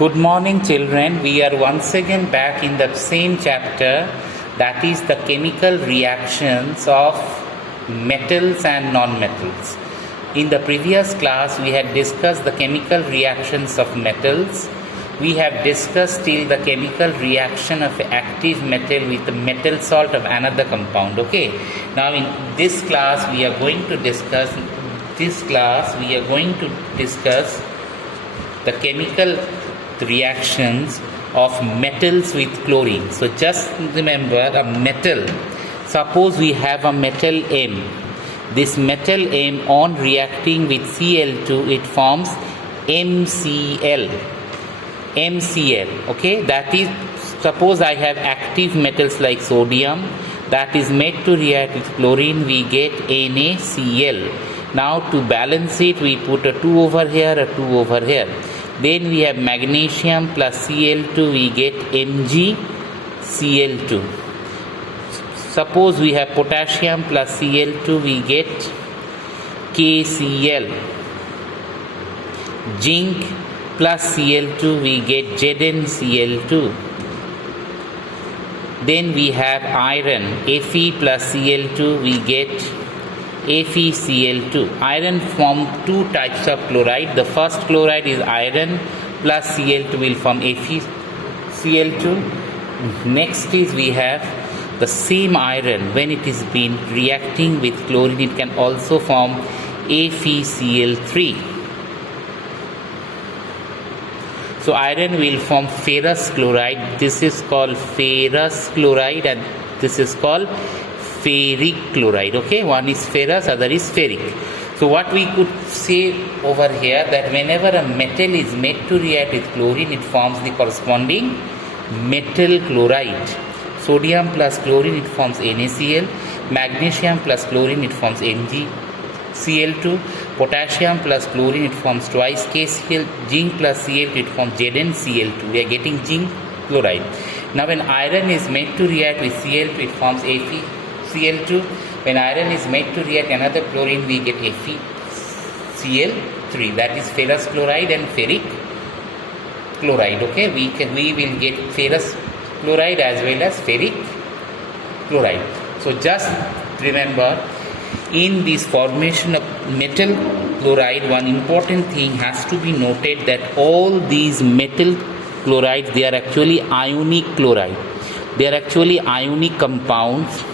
Good morning, children. We are once again back in the same chapter, that is the chemical reactions of metals and non-metals. In the previous class, we had discussed the chemical reactions of metals. We have discussed till the chemical reaction of active metal with the metal salt of another compound. Okay. Now in this class, we are going to discuss the chemical reactions of metals with chlorine. So just remember a metal. Suppose we have a metal M. This metal M on reacting with Cl2, it forms MCl. Okay, that is, suppose I have active metals like sodium that is made to react with chlorine, we get NaCl. Now to balance it, we put a 2 over here, a 2 over here. Then we have magnesium plus Cl2, we get MgCl2. Suppose we have potassium plus Cl2, we get KCl. Zinc plus Cl2, we get ZnCl2. Then we have iron, Fe plus Cl2, we get FeCl2. Iron form two types of chloride. The first chloride is iron plus Cl2 will form FeCl2. Next is we have the same iron, when it is been reacting with chlorine, it can also form FeCl3. So iron will form ferrous chloride. This is called ferrous chloride and this is called ferric chloride. Okay, one is ferrous, other is ferric. So what we could say over here, that whenever a metal is made to react with chlorine, it forms the corresponding metal chloride. Sodium plus chlorine, it forms NaCl. Magnesium plus chlorine, it forms MgCl2. Potassium plus chlorine, it forms twice KCl. Zinc plus Cl2, it forms ZnCl2. We are getting zinc chloride. Now when iron is made to react with Cl2, it forms FeCl2. When iron is made to react another chlorine, we get FeCl3. That is ferrous chloride and ferric chloride. Okay, we will get ferrous chloride as well as ferric chloride. So just remember, in this formation of metal chloride, one important thing has to be noted, that all these metal chlorides, they are actually ionic chloride. They are actually ionic compounds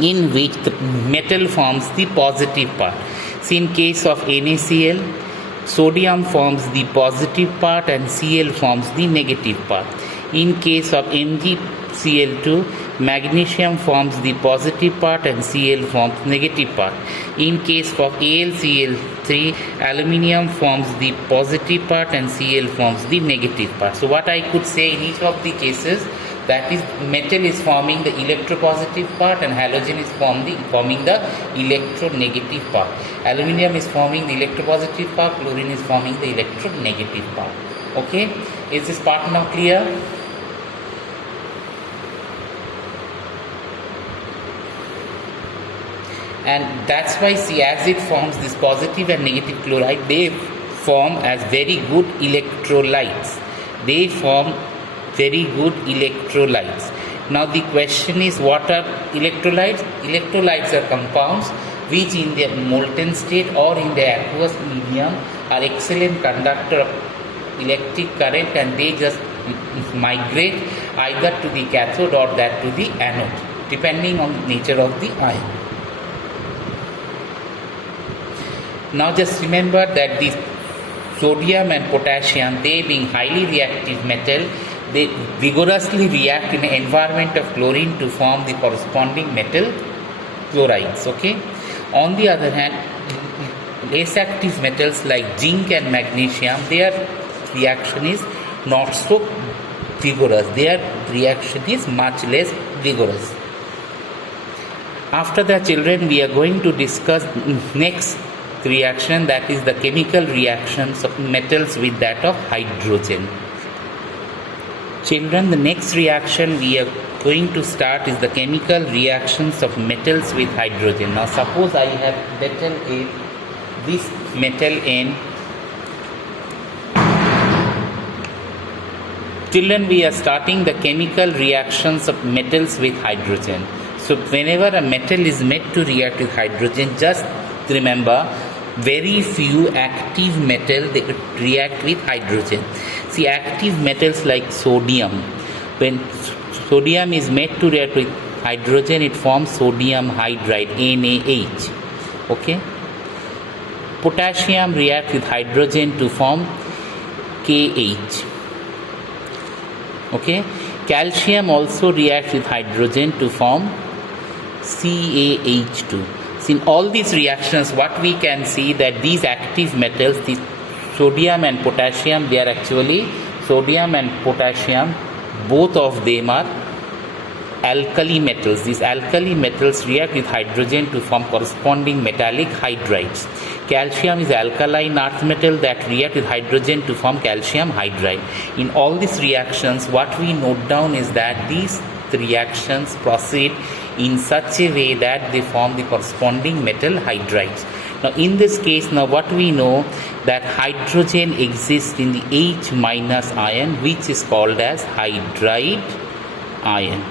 in which the metal forms the positive part. So in case of NaCl, sodium forms the positive part and Cl forms the negative part. In case of MgCl2, magnesium forms the positive part and Cl forms negative part. In case of AlCl3, aluminium forms the positive part and Cl forms the negative part. So what I could say in each of the cases, that is, metal is forming the electropositive part and halogen is forming the electronegative part. Aluminium is forming the electropositive part, chlorine is forming the electronegative part. Okay, is this part now clear? And that's why, see, as it forms this positive and negative chloride, they form as very good electrolytes. They form very good electrolytes. Now the question is, what are electrolytes? Electrolytes are compounds which in their molten state or in the aqueous medium are excellent conductor of electric current, and they just migrate either to the cathode or that to the anode, depending on the nature of the ion. Now just remember that the sodium and potassium, they being highly reactive metal, they vigorously react in an environment of chlorine to form the corresponding metal chlorides. Okay. On the other hand, less active metals like zinc and magnesium, their reaction is not so vigorous. Their reaction is much less vigorous. After that, children, we are going to discuss next reaction, that is the chemical reactions of metals with that of hydrogen. Children, the next reaction we are going to start is the chemical reactions of metals with hydrogen. Now suppose I have metal A, this metal N Children, we are starting the chemical reactions of metals with hydrogen. So whenever a metal is made to react with hydrogen, just remember very few active metal they react with hydrogen. See, active metals like sodium, when sodium is made to react with hydrogen, it forms sodium hydride, NaH. Okay. Potassium reacts with hydrogen to form KH. Okay. Calcium also reacts with hydrogen to form CaH2. So in all these reactions, what we can see that these active metals, the sodium and potassium, they are actually sodium and potassium, both of them are alkali metals. These alkali metals react with hydrogen to form corresponding metallic hydrides. Calcium is alkaline earth metal that react with hydrogen to form calcium hydride. In all these reactions, what we note down is that these reactions proceed in such a way that they form the corresponding metal hydrides. Now in this case, now what we know that hydrogen exists in the H minus ion, which is called as hydride ion,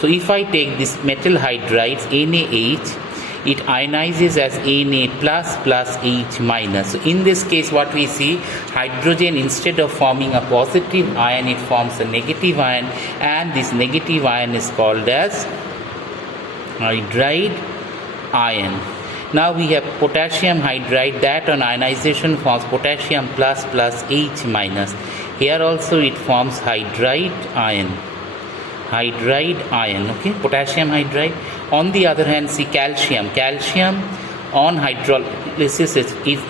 So if I take this metal hydrides NaH, it ionizes as Na plus H minus. So in this case, what we see, hydrogen, instead of forming a positive ion, it forms a negative ion, and this negative ion is called as hydride ion. Now we have potassium hydride, that on ionization forms potassium plus H minus. Here also it forms hydride ion. Okay, potassium hydride. On the other hand, see calcium on hydrolysis is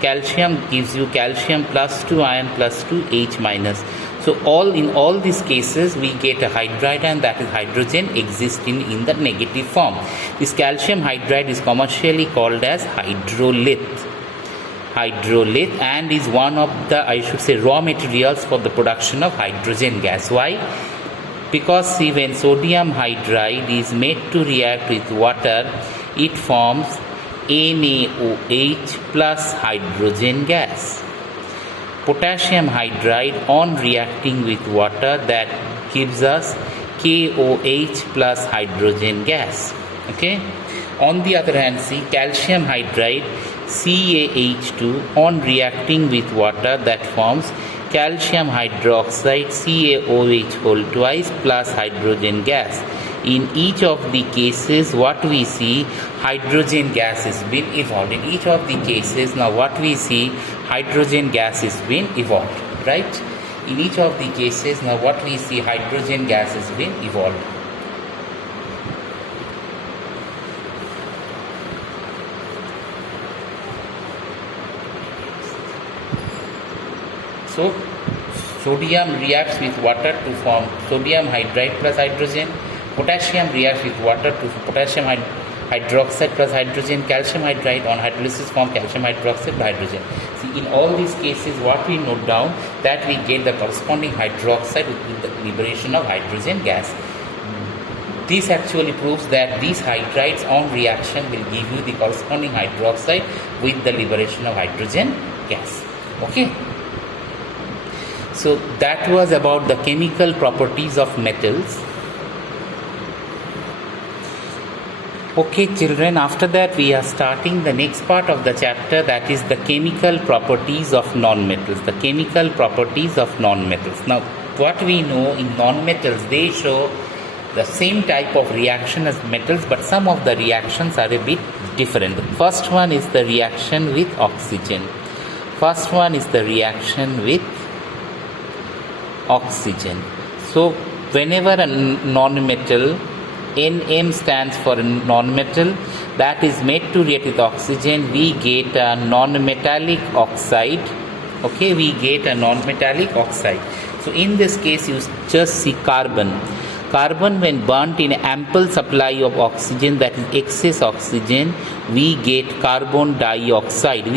calcium gives you calcium plus 2 ion plus 2 H minus. So in all these cases we get a hydride ion, that is hydrogen existing in the negative form. This calcium hydride is commercially called as hydrolith, and is one of the, I should say, raw materials for the production of hydrogen gas. Why? Because see, when sodium hydride is made to react with water, it forms NaOH plus hydrogen gas. Potassium hydride, on reacting with water, that gives us KOH plus hydrogen gas. Okay. On the other hand, see calcium hydride CaH2, on reacting with water, that forms calcium hydroxide CaOH whole twice plus hydrogen gas. In each of the cases, what we see, hydrogen gas has been evolved. In each of the cases, now what we see, hydrogen gas has been evolved, right? In each of the cases, now what we see, hydrogen gas has been evolved. So sodium reacts with water to form sodium hydride plus hydrogen. Potassium reacts with water to potassium hydroxide plus hydrogen. Calcium hydride on hydrolysis form calcium hydroxide plus hydrogen. See, in all these cases, what we note down, that we get the corresponding hydroxide with the liberation of hydrogen gas. This actually proves that these hydrides on reaction will give you the corresponding hydroxide with the liberation of hydrogen gas. Okay. So that was about the chemical properties of metals. Okay children, after that we are starting the next part of the chapter, that is the chemical properties of non-metals. The chemical properties of non-metals. Now what we know in non-metals, they show the same type of reaction as metals, but some of the reactions are a bit different. The first one is the reaction with oxygen. So whenever a non-metal, Nm stands for a non-metal, that is made to react with oxygen, we get a non-metallic oxide. Okay, we get a non-metallic oxide. So in this case, you just see carbon. Carbon, when burnt in ample supply of oxygen, that is excess oxygen, we get carbon dioxide.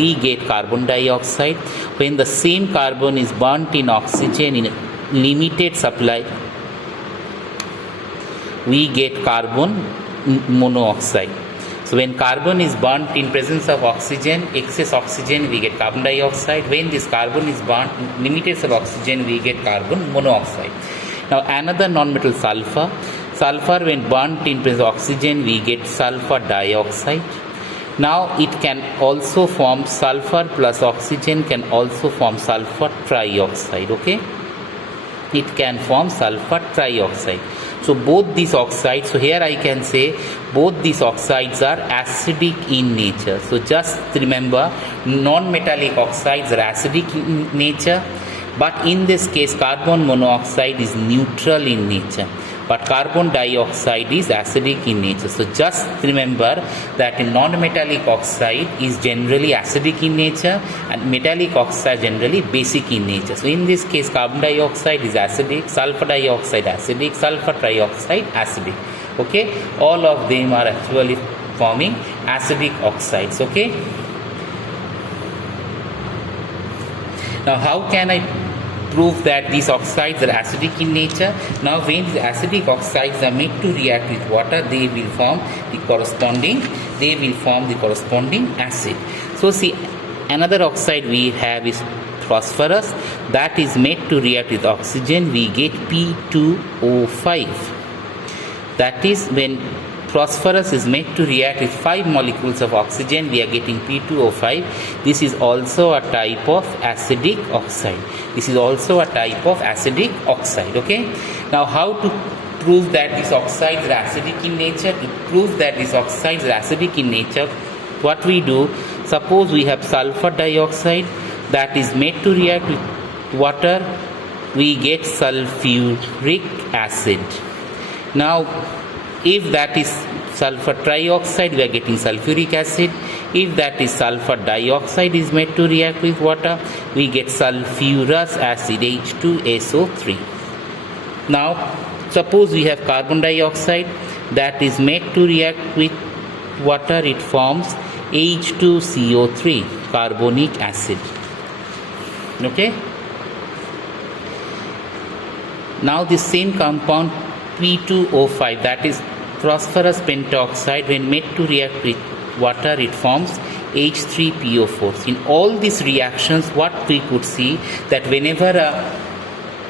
When the same carbon is burnt in oxygen in limited supply, we get carbon monoxide. So when carbon is burnt in presence of oxygen, excess oxygen, we get carbon dioxide. When this carbon is burnt in limited of oxygen, we get carbon monoxide. Now another non-metal sulfur. Sulfur when burnt in presence of oxygen, we get sulfur dioxide. Now it can also form sulfur plus oxygen can also form sulfur trioxide. Okay, it can form sulfur trioxide. So both these oxides, so here I can say both these oxides are acidic in nature. So just remember, non-metallic oxides are acidic in nature, but in this case carbon monoxide is neutral in nature, but carbon dioxide is acidic in nature. So just remember that a non-metallic oxide is generally acidic in nature and metallic oxide generally basic in nature. So in this case carbon dioxide is acidic, sulfur dioxide acidic, sulfur trioxide acidic. Okay, all of them are actually forming acidic oxides. Okay, now how can I prove that these oxides are acidic in nature? Now when these acidic oxides are made to react with water, they will form the corresponding acid. So see, another oxide we have is phosphorus, that is made to react with oxygen, we get P2O5. That is, when phosphorus is made to react with 5 molecules of oxygen, we are getting P2O5. This is also a type of acidic oxide. Okay, now how to prove that these oxides are acidic in nature? To prove that these oxides are acidic in nature, what we do, suppose we have sulfur dioxide that is made to react with water, we get sulfuric acid. Now if that is sulfur trioxide, we are getting sulfuric acid. If that is sulfur dioxide is made to react with water, we get sulfurous acid, H2SO3. Now suppose we have carbon dioxide that is made to react with water, it forms H2CO3, carbonic acid. Okay, now this same compound P2O5, that is phosphorus pentoxide, when made to react with water, it forms H3PO4. In all these reactions, what we could see, that whenever a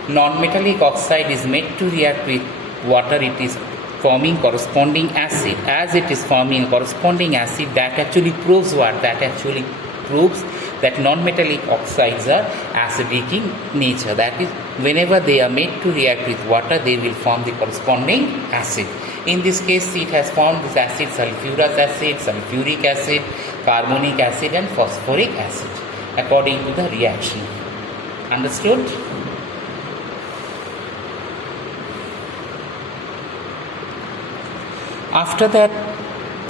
non-metallic oxide is made to react with water, it is forming corresponding acid. As it is forming a corresponding acid, that actually proves what? That actually proves that non-metallic oxides are acidic in nature. That is, whenever they are made to react with water, they will form the corresponding acid. In this case, it has formed this acid, sulfurous acid, sulfuric acid, carbonic acid and phosphoric acid according to the reaction. Understood? After that,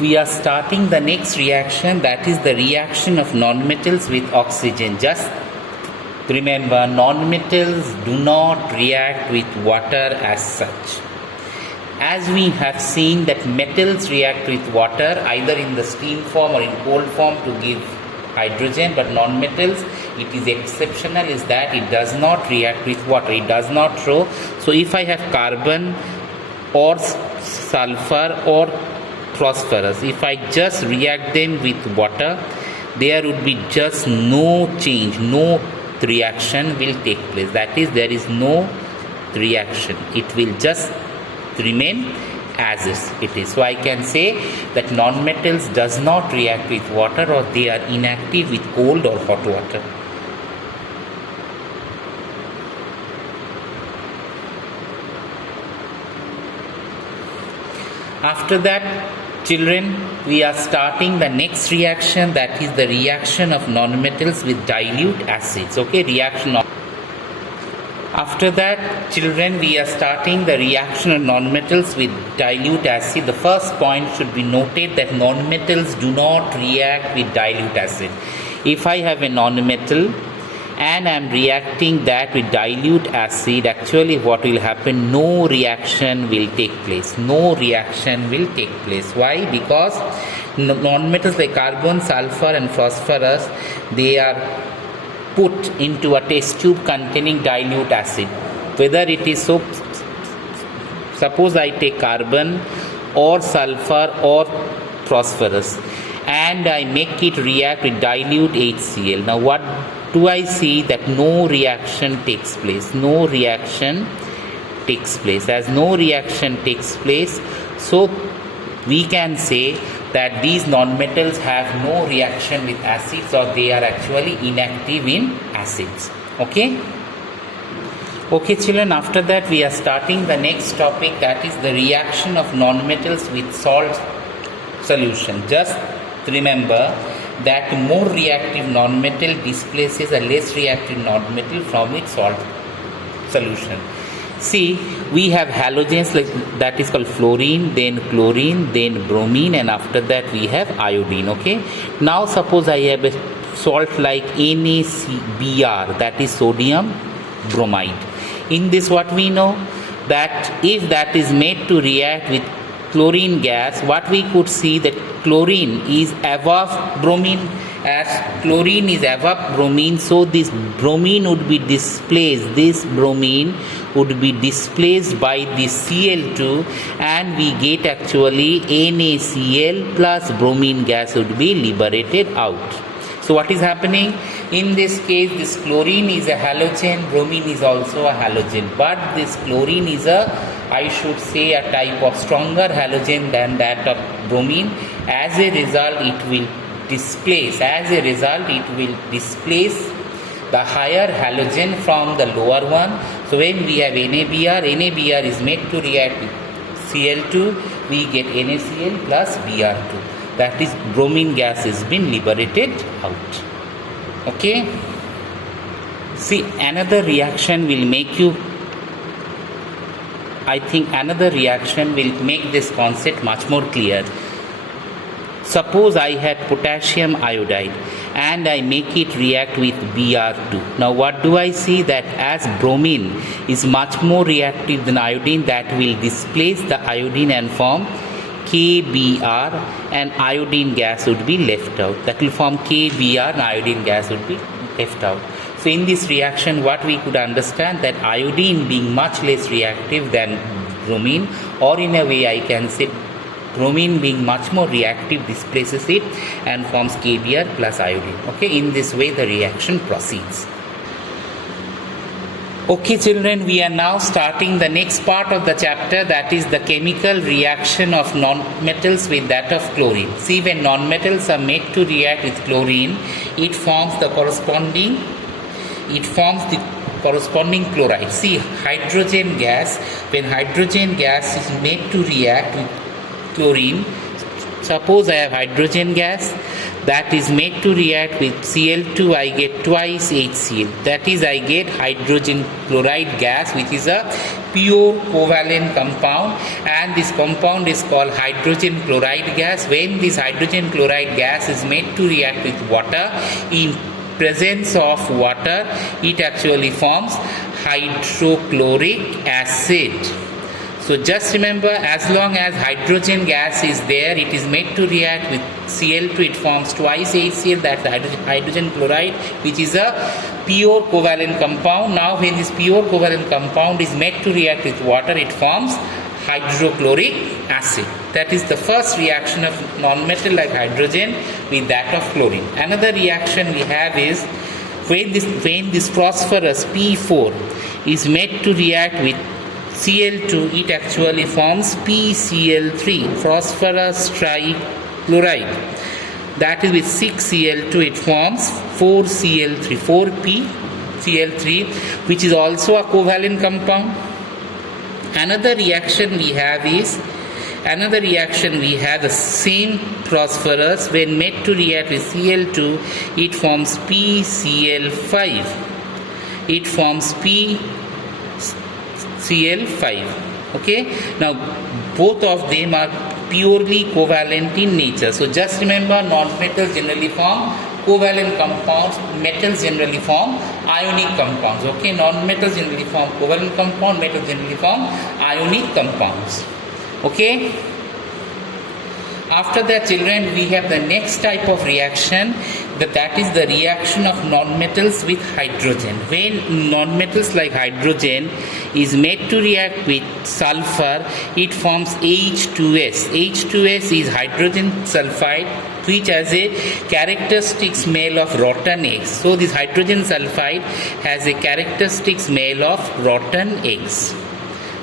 we are starting the next reaction, that is the reaction of nonmetals with oxygen. Just remember, nonmetals do not react with water as such. As we have seen that metals react with water either in the steam form or in cold form to give hydrogen, but nonmetals, it is exceptional is that it does not react with water, it does not throw. So if I have carbon or sulfur or phosphorus, if I just react them with water, there would be just no change, no reaction will take place. That is, there is no reaction, it will just remain as it is. So I can say that nonmetals does not react with water, or they are inactive with cold or hot water. After that, children, we are starting the next reaction, that is the reaction of nonmetals with dilute acids. Okay, reaction of. After that, children, we are starting the reaction of nonmetals with dilute acid. The first point should be noted that nonmetals do not react with dilute acid. If I have a nonmetal and I am reacting that with dilute acid, actually what will happen? No reaction will take place. No reaction will take place. Why? Because nonmetals like carbon, sulfur and phosphorus, they are put into a test tube containing dilute acid. Whether it is so, suppose I take carbon or sulfur or phosphorus and I make it react with dilute HCl. Now what do I see? That no reaction takes place. No reaction takes place. As no reaction takes place, so we can say that these nonmetals have no reaction with acids, or they are actually inactive in acids. Okay children, after that we are starting the next topic, that is the reaction of nonmetals with salt solution. Just remember that more reactive nonmetal displaces a less reactive nonmetal from its salt solution. See, we have halogens, like that is called fluorine, then chlorine, then bromine, and after that we have iodine. Okay, now suppose I have a salt like NaCbr, that is sodium bromide. In this, what we know, that if that is made to react with chlorine gas, what we could see, that chlorine is above bromine. As chlorine is above bromine, so this bromine would be displaced. This bromine would be displaced by the Cl2, and we get actually NaCl plus bromine gas would be liberated out. So what is happening? In this case, this chlorine is a halogen, bromine is also a halogen, but this chlorine is I should say, a type of stronger halogen than that of bromine. As a result, it will displace the higher halogen from the lower one. So when we have NaBr is made to react with Cl2, we get NaCl plus Br2. That is, bromine gas has been liberated out. Okay. See, another reaction will make this concept much more clear. Suppose I had potassium iodide and I make it react with Br2. Now what do I see? That as bromine is much more reactive than iodine, that will displace the iodine and form KBr, and iodine gas would be left out. That will form KBr and iodine gas would be left out. So in this reaction, what we could understand, that iodine being much less reactive than bromine, or in a way I can say bromine being much more reactive displaces it and forms KBr plus iodine. Okay, in this way the reaction proceeds. Okay children, we are now starting the next part of the chapter, that is the chemical reaction of nonmetals with that of chlorine. See, when nonmetals are made to react with chlorine, it forms the corresponding chloride. See, hydrogen gas, when hydrogen gas is made to react with chlorine, suppose I have hydrogen gas that is made to react with Cl2, I get twice HCl. That is, I get hydrogen chloride gas, which is a pure covalent compound, and this compound is called hydrogen chloride gas. When this hydrogen chloride gas is made to react with water, in presence of water, it actually forms hydrochloric acid. So just remember, as long as hydrogen gas is there, it is made to react with Cl2, it forms twice HCl, that's hydrogen chloride, which is a pure covalent compound. Now when this pure covalent compound is made to react with water, it forms hydrochloric acid. That is the first reaction of nonmetal like hydrogen with that of chlorine. Another reaction we have is when this phosphorus P4 is made to react with Cl2, it actually forms PCl3, phosphorus trichloride. That is, with 6Cl2 it forms 4Cl3, 4PCl3, which is also a covalent compound. Another reaction we have the same phosphorus, when made to react with Cl2, it forms PCl5. It forms PCl5. Okay, now both of them are purely covalent in nature. So just remember, non-metals generally form covalent compounds, metals generally form ionic compounds. Okay, non-metals generally form covalent compound, metals generally form ionic compounds. Okay. After that, children, we have the next type of reaction. that is the reaction of nonmetals with hydrogen. When nonmetals like hydrogen is made to react with sulfur, it forms H2S. H2S is hydrogen sulfide, which has a characteristic smell of rotten eggs. So this hydrogen sulfide has a characteristic smell of rotten eggs.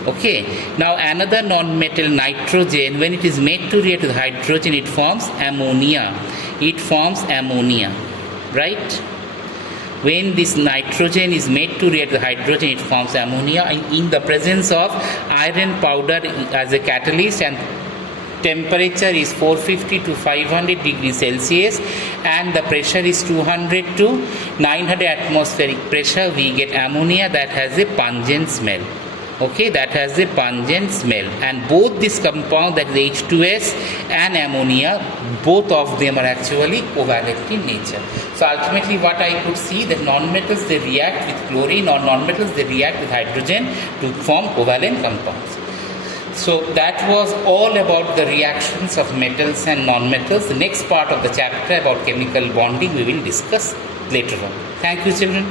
Okay, now another non-metal, nitrogen, when it is made to react with hydrogen, it forms ammonia. It forms ammonia, right? When this nitrogen is made to react with hydrogen, it forms ammonia in the presence of iron powder as a catalyst, and temperature is 450 to 500 degrees Celsius and the pressure is 200 to 900 atmospheric pressure. We get ammonia that has a pungent smell. Okay, that has a pungent smell, and both this compound, that is H2S and ammonia, both of them are actually covalent in nature. So ultimately what I could see, that nonmetals, they react with chlorine, or nonmetals, they react with hydrogen to form covalent compounds. So that was all about the reactions of metals and nonmetals. The next part of the chapter about chemical bonding we will discuss later on. Thank you, children.